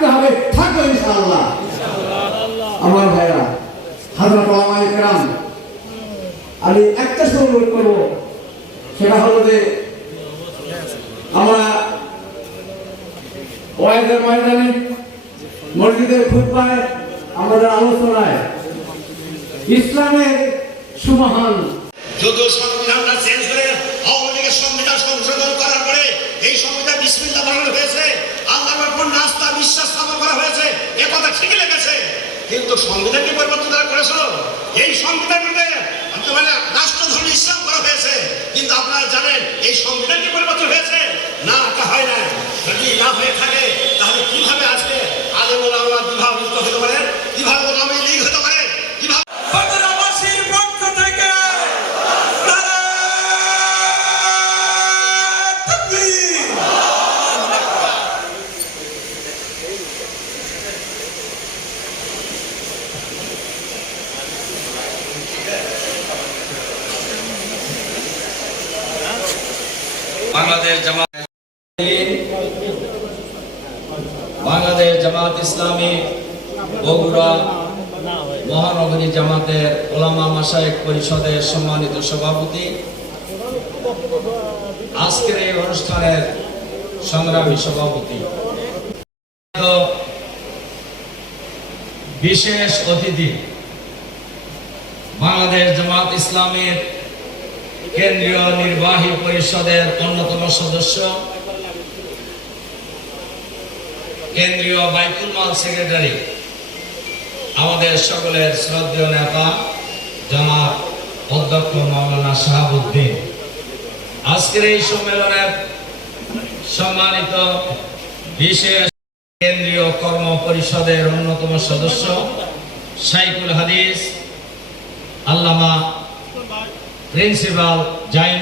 থাকতে হবে, থাকবে ইনশাআল্লাহ। আমার ভাইরা হাজরত ওলামায়ে কেরাম আমি একটা সময় অনুরোধ করব। সেটা হলো যে, আমরা ওয়াইদের ময়দানে মসজিদের খুতবায় আমাদের আলোচনায় ইসলামের সুমহান। যদিও সংবিধানটা চেঞ্জ হয়ে আওয়ামী লীগের সংবিধান সংশোধন করার পরে এই সংবিধান বিসমিল্লা বানানো হয়েছে কিন্তু সংবিধান কি পরিবর্তন তারা করেছিল। এই সংবিধান মানে রাষ্ট্রধর্ম ইসলাম করা হয়েছে। কিন্তু আপনারা জানেন, এই সংবিধান কি পরিবর্তন হয়েছে? না, তা হয় না যদি না হয়ে থাকে বাংলাদেশ জামাত ইসলামী, বগুড়া মহানগরী জামাতের ওলামা মাসায়েক পরিষদের সম্মানিত সভাপতি। আজকের এই অনুষ্ঠানের সংগ্রামী সভাপতি। বিশেষ অতিথি বাংলাদেশ জামাত ইসলামের কেন্দ্রীয় নির্বাহী পরিষদের অন্যতম সদস্য, কেন্দ্রীয় বাইতুল মাল সেক্রেটারি, আমাদের সকলের শ্রদ্ধেয় নেতা জনাব অধ্যক্ষ মাওলানা শাহাবুদ্দিন। আজকের এই সম্মেলনের সম্মানিত বিশেষ কেন্দ্রীয় কর্ম পরিষদের অন্যতম সদস্য, সাইকুল হাদিস, আল্লামা প্রিন্সিপাল জাইন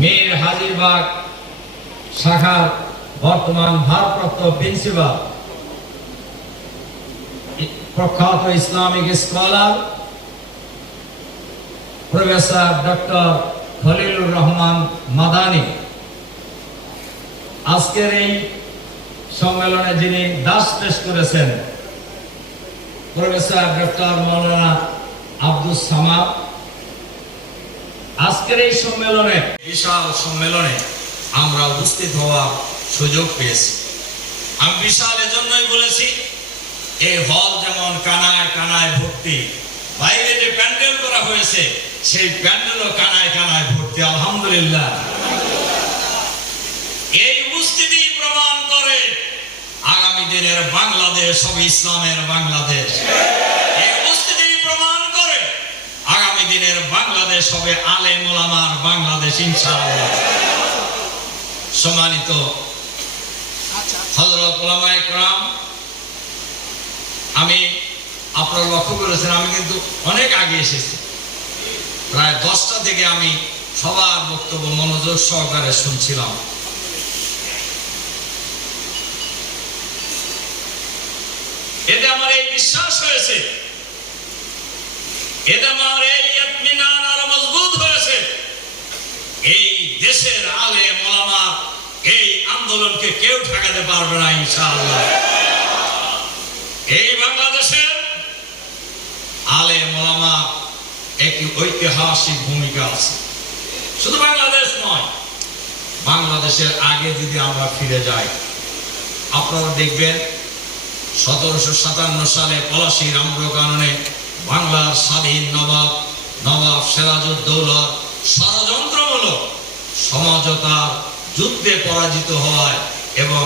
মীর হাজিরবাগ শাখার বর্তমান ভারপ্রাপ্ত প্রিন্সিপাল, প্রখ্যাত Islamic scholar, professor doctor Khalilur Rahman Madani. আজকের এই সম্মেলনে যিনি দাস পেশ করেছেন, প্রফেসর ডক্টর মৌলানা আব্দুস সামাদ আজকের এই সম্মেলনে বিশাল সম্মেলনে আমরা উপস্থিত হওয়ার সুযোগ পেয়েছি। আমি বিশাল এজন্যই বলেছি, এই হল যেমন কানায় কানায় ভর্তি, বাইরে যে প্যান্ডেল করা হয়েছে, সেই প্যান্ডেলও কানায় কানায় ভর্তি, আলহামদুলিল্লাহ। এই উপস্থিতি প্রমাণ করে আগামী দিনের বাংলাদেশ হবে ইসলামের বাংলাদেশ। এই উপস্থিতি প্রমাণ করে আগামী দিনের বাংলাদেশ হবে আলেম ওলামার বাংলাদেশ, ইনশাআল্লাহ। সম্মানিত হযরত ওলামা ইকরাম আমি আপনারা লক্ষ্য করেছেন, আমি কিন্তু অনেক আগে এসেছি। প্রায় দশটা থেকে আমি সবার বক্তব্য মনোযোগ সহকারে শুনছিলাম। এতে আমার এই বিশ্বাস হয়েছে। এতে আমার এই ইতমিনান আরও মজবুত হয়েছে এই দেশের আলে মোলামা এই আন্দোলনকে কেউ ঠেকাতে পারবে না, ইনশাআল্লাহ। এই বাংলাদেশের আলে মোলামা একটি ঐতিহাসিক ভূমিকা আছে। শুধু বাংলাদেশ নয়, বাংলাদেশের আগে যদি আমরা ফিরে যাই, আপনারা দেখবেন সতেরোশো সাতান্ন সালে পলাশির আম্র কাননে বাংলার স্বাধীন নবাব নবাব সিরাজউদ্দৌলা ষড়যন্ত্রমূলক সমঝোতার যুদ্ধে পরাজিত হওয়ায় এবং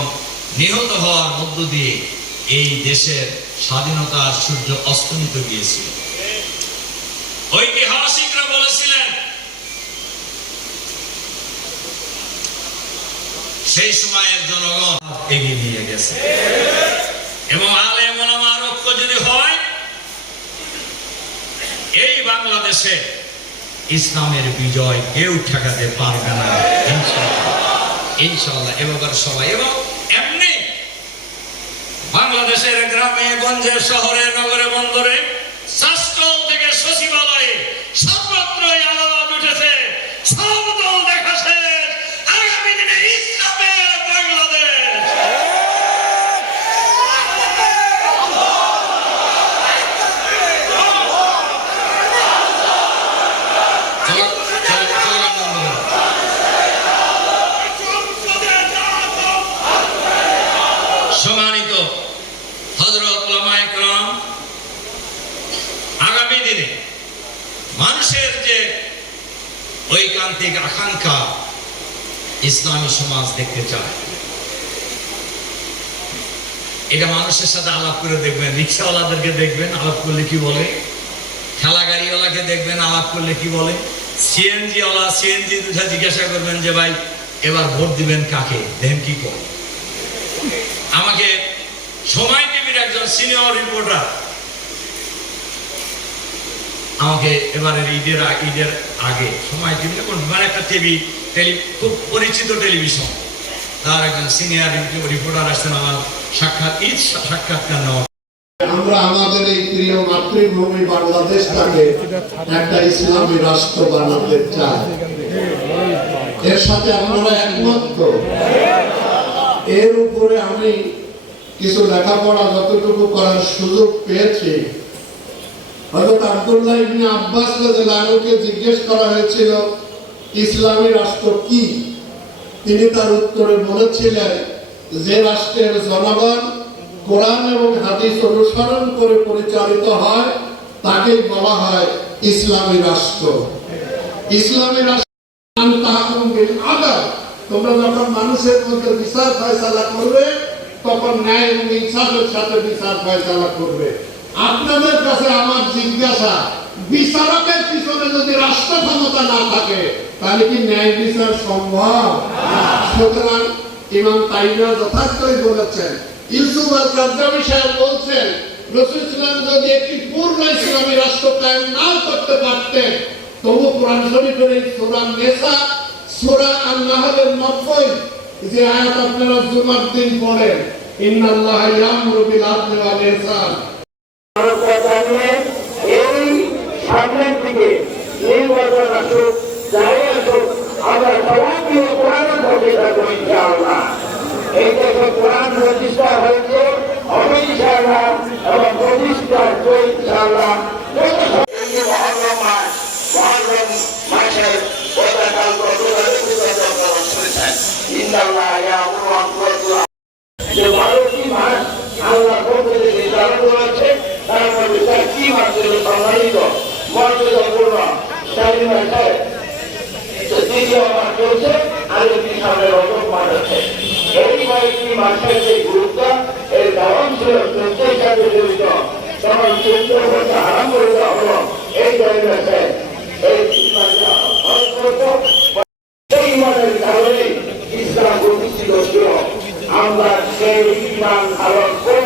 নিহত হওয়ার মধ্য দিয়ে এই দেশের স্বাধীনতার সূর্য অস্তমিত গিয়েছিল ঐতিহাসিকরা বলেছিলেন, সেই সময়ের জনগণ এগিয়ে নিয়ে গেছে। এবং আলে মোলামার ঐক্য যদি হয়, এই বাংলাদেশে ইসলামের বিজয় কেউ ঠেকাতে পারবে না। ইনশাল্লাহ এবার সবাই। এবং এমনি বাংলাদেশের গ্রামে, গঞ্জে, শহরে, নগরে, বন্দরে দিনে মানুষের যে ঐকান্তিক আকাঙ্ক্ষা ইসলামী সমাজ দেখতে চায়। এটা মানুষের সাথে আলাপ করে দেখবেন, রিক্সাওয়ালাদেরকে দেখবেন, আলাপ করলে কি বলে? খেলা গাড়িওয়ালাকে দেখবেন, আলাপ করলে কি বলে? সিএনজিওয়ালা, সিএনজি দুটা জিজ্ঞাসা করবেন যে, ভাই, এবার ভোট দিবেন কাকে? দেন কি কর? আমাকে সময় টিভির একজন সিনিয়র রিপোর্টার আমাকে এবারের ঈদের ঈদের আগে সময় টিভি কোন মানে একটা টিভি টেলি খুব পরিচিত টেলিভিশন তার একজন সিনিয়র রিপোর্টার আসছেন, আমার সাক্ষাৎ, ঈদ সাক্ষাৎকার নেওয়া। আমরা আমাদের এই প্রিয় মাতৃভূমি বাংলাদেশটাকে একটা ইসলামী রাষ্ট্র বানাতে চাই। এর সাথে আপনারা একমত? এর উপরে আমি কিছু লেখাপড়া যতটুকু করার সুযোগ পেয়েছি হযরত আব্দুল্লাহ ইবনে আব্বাস রাদিয়াল্লাহুকে জিজ্ঞেস করা হয়েছিল, ইসলামী রাষ্ট্র কি তিনি তার উত্তরে বলেছিলেন, যে রাষ্ট্রের জনগণ কোরআন এবং হাদিস অনুসরণ করে পরিচালিত হয়, তাকেই বলা হয় ইসলামী রাষ্ট্র ইসলামী রাষ্ট্র। তোমরা যখন মানুষের মধ্যে বিচার ফয়সালা করবে, তখন ন্যায় এবং ইনসাফের সাথে বিচার ফয়সালা করবে আপনাদের কাছে আমার জিজ্ঞাসা, বিচারকের পিছনে যদি রাষ্ট্র ক্ষমতা না থাকে, তাহলে কি ন্যায় বিচার সম্ভব? সুতরাং ইমাম তাইমা যথার্থই বলেছেন, ইউসুফ আল সাহেব বলছেন, রসুল ইসলাম যদি একটি পূর্ণ ইসলামী রাষ্ট্র কায়েম না করতে পারতেন, তবু কোরআন শরীফের এই সূরা নেসা, সূরা আন-নাহলের 90 যে আয়াত আপনারা জুমার দিন পড়েন, ইন্নাল্লাহ ইয়ামুরু বিল আদলি ওয়াল ইহসান। এই সামনের দিকে নির্বাচন আসুক যাই আসুক আমরা সবাই মিলে কোরআনের পক্ষে থাকব ইনশাআল্লাহ এই দেশে কোরআন প্রতিষ্ঠা হয়েছে প্রতিষ্ঠা ইনশাআল্লাহ যত একজন সম্মানিত মর্যাদাপূর্ণ স্বাধীন সাহেব দ্বিতীয় মাস চলছে, আর একটি সামনে রজব মাস আছে। এই কয়েকটি মাসের যে গুরুত্ব, এর কারণ ছিল সত্যের সাথে জড়িত তখন সূর্য করতে আরাম করে দেওয়া হলো এই জায়গা এই তিন মাসে সেই মাসের কারণে ইসলাম প্রতিষ্ঠিত ছিল। আমরা সেই ইমান ধারণ করে